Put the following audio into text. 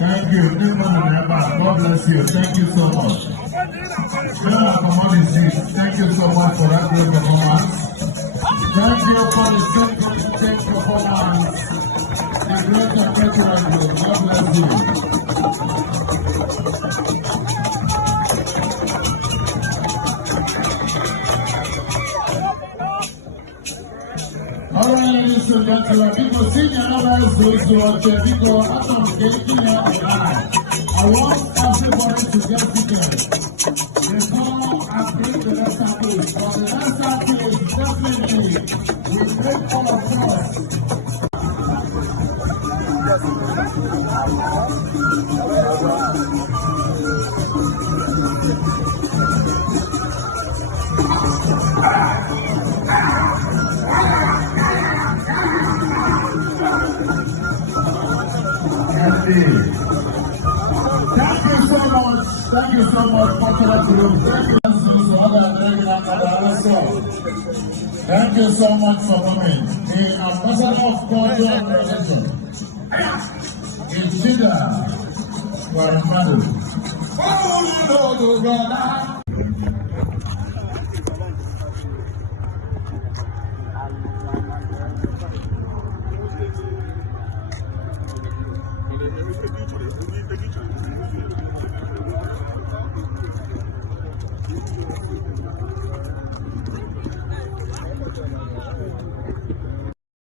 Thank you. God bless you. Thank you so much. Thank you so much for that great performance. Thank you for the great performance. The great performance. God bless you. All right, ladies and gentlemen, people sing another those who are there. People, I'm not getting out the line. I want everybody to get together. Before I bring the next place, for the next place, definitely, we break all of us. Thank you so much. Thank you so much for that group. Thank you so much for coming. The ambassador of culture and religion in Jida, Guatemala.